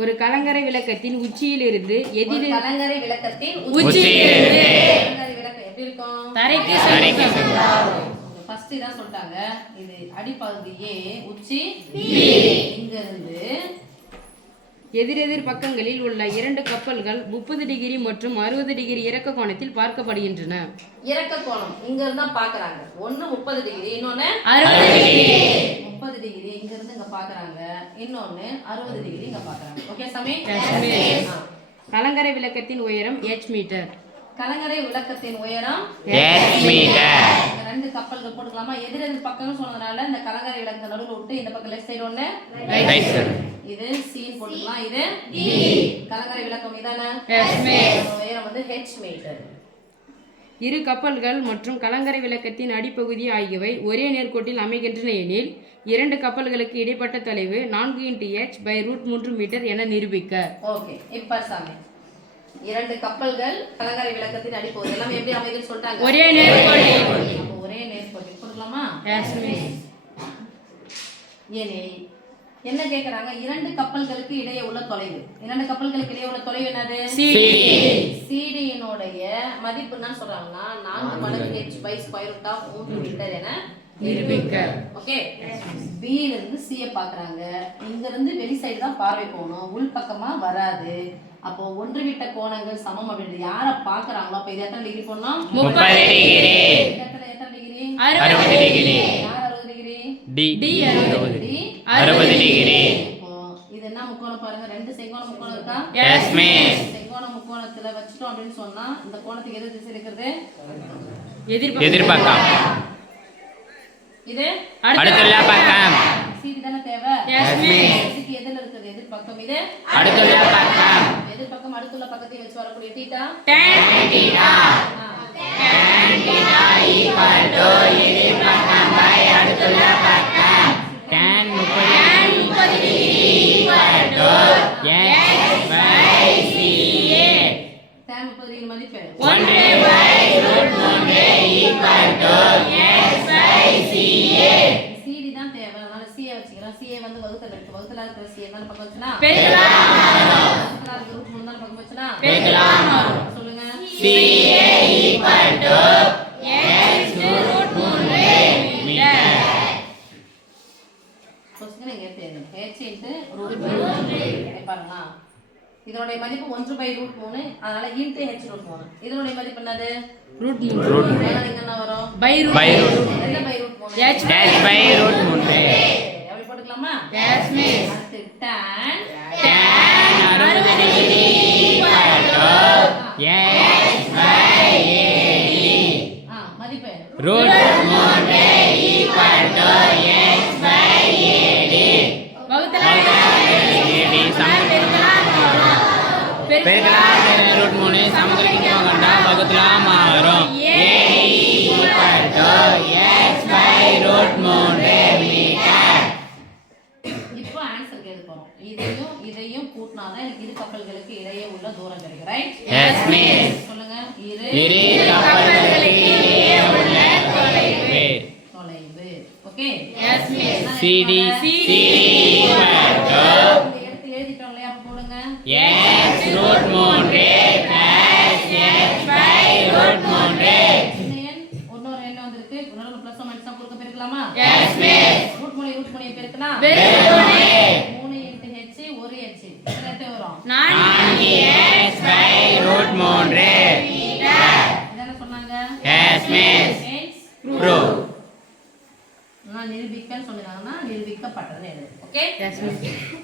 ஒரு கலங்கரை விளக்கத்தின் உச்சியிலிருந்து கலங்கரை விளக்கத்தின் உச்சியிலிருந்து கலங்கரை விளக்கம் எப்படி இருக்கும்? தரைக்கு ஃபர்ஸ்ட் இதான் சொல்லிட்டாங்க. இது அடிப்பகுதி A, உச்சி B. இங்க இருந்து எதிரெதிர் பக்கங்களில் உள்ள 2 கப்பல்கள் 30 டிகிரி மற்றும் 60 டிகிரி இறக்க கோணத்தில் பார்க்கப்படுகின்றன. இறக்க கோணம் இங்க இருந்தா பாக்குறாங்க. ஒன்னு 30 டிகிரி, இன்னொன்னு 60 டிகிரி. 30 டிகிரி இங்க இருந்து இங்க பாக்குறாங்க, இன்னொன்னு 60 டிகிரி இங்க பாக்குறாங்க. ஓகே சாமி? கலங்கரை விளக்கத்தின் உயரம் h மீட்டர். கலங்கரை விளக்கத்தின் உயரம் h மீட்டர். ரெண்டு கப்பல்கள் போட்டுக்கலாமா? எதிரெதிர் பக்கம்னு சொன்னதுனால இந்த கலங்கரை விளக்கத்தை நடுவுல விட்டு இந்த பக்கம் லெஃப்ட் சைடு ஒண்ணு, ரைட் சைடு. இது C போட்டுக்கலாம், இது D. கலங்கரை விளக்கம் இதானே? உயரம் வந்து h மீட்டர். இரு கப்பல்கள் மற்றும் கலங்கரை விளக்கத்தின் அடிப்பகுதி ஆகியவை ஒரே நேர்கோட்டில் அமைகின்றன எனில் 2 கப்பல்களுக்கு இடைப்பட்ட தொலைவு 4 × h/√3 மீட்டர் என நிரூபிக்க. ஓகே, இப்ப சாமி 2 கப்பல்கள் கலங்கரை விளக்கத்தின் அடிப்பகுதி எல்லாம் எப்படி அமைதுன்னு சொல்லிட்டாங்க. ஒரே நேர்கோட்டில். ஒரே நேர்கோட்டில் போடலாமா? ஏனே என்ன கேக்குறாங்க? 2 கப்பல்களுக்கு இடையே உள்ள தொலைவு. 2 கப்பல்களுக்கு இடையே உள்ள தொலைவு என்னது? CD யினுடைய மதிப்பு என்ன சொல்றாங்கன்னா 4 மடங்கு h/√3 மீட்டர் என நிரூபிக்க. ஓகே, B ல இருந்து C ய பாக்குறாங்க. இங்க இருந்து வெளி சைடு தான் பார்வை போகணும், உள் பக்கமா வராது. அப்போ ஒன்று விட்ட கோணங்கள் சமம் அப்படின்றது யார பாக்குறாங்களோ அப்ப இது எத்தனை டிகிரி போடணும்? 30 டிகிரி. எத்தனை டிகிரி? 60 டிகிரி. யார் 60 டிகிரி? D 60 degree. இப்போ இது என்ன முக்கோணம் பாருங்க, ரெண்டு செங்கோண முக்கோணம் இருக்கா? Yes miss. செங்கோண முக்கோணத்துல வச்சிட்டோம் அப்படின்னு சொன்னா இந்த கோணத்துக்கு எது திசை இருக்கிறது? எதிர்பக்கம். இது அடுத்துள்ள பக்கம். CD தான தேவை? Yes miss. இதுக்கு எதில இருக்குது? எதிர்பக்கம். இது அடுத்துள்ள பக்கம். எதிர்பக்கம் அடுத்துள்ள பக்கத்தை வச்சு வரக்கூடிய θ tan θ. tan θ equal to எதிர்பக்கம் by அடுத்துள்ள பக்கம். tan 30 degree equal to x by CA. tan 30 degree மதிப்பு 1/√3 equal to x by CA. CD தான் தேவை. அதனால CA வச்சுக்கிறோம். CA வந்து வகுத்தல் இருக்கு. வகுத்தலா இருக்கிற CA தான் பக்கம் வச்சனா பெருக்கலாம். வகுத்தலா இருக்கிற √3 தான் பக்கம் வச்சனா பெருக்கலாம். சொல்லுங்க. CA equal to x/√3 மீட்டர். கொஸ்டின் எங்க தேவை? h √3 பாருங்க. இதனுடைய மதிப்பு 1/√3, அதனால இன்டு h√3. இதனுடைய மதிப்பு என்னது? √3. அதனால இங்க என்ன வரும்? by√3. என்ன /√3? h/√3. அப்படி போட்டுக்கலாமா? Yes miss. அடுத்து tan 60 degree equal to x by AD. மதிப்பு √3 equal to x by AD. வகுத்தல் பெருக்கலாம் √3 சமத்துவம் கண்டா வகுத்தலாம் மாறும். AD equal to x by√3 மீட்டர். இப்போ ஆன்சர் எழுத போறோம். இதையும் கூட்டினாதான் எனக்கு இரு கப்பல்களுக்கு இடையே உள்ள தூரம் கிடைக்கும். ரைட்? Yes miss. சொல்லுங்க. இரு கப்பல்களுக்கு இடையே உள்ள தொலைவு. Okay? Yes miss. CD equal to எடுத்து எழுதிட்டோம் இல்லையா? அப்ப போடுங்க. x√3 plus x by√3. இன்னொரு எண் வந்திருக்கு. இன்னொரு பிளஸ் மைனஸ் குறுக்க பெருக்கலாமா? Yes miss. √3 பெருக்கினா பெருக்கணும். 3 × h 1 h எத்தனை வரும்? 4x by√3 மீட்டர். என்ன சொன்னாங்க? Yes miss. ப்ரூவ். நான் நிரூபிக்கன்னு சொன்னாங்கன்னா நிரூபிக்கப்பட்டதுன்னு எழுது. ஓகே? Yes miss.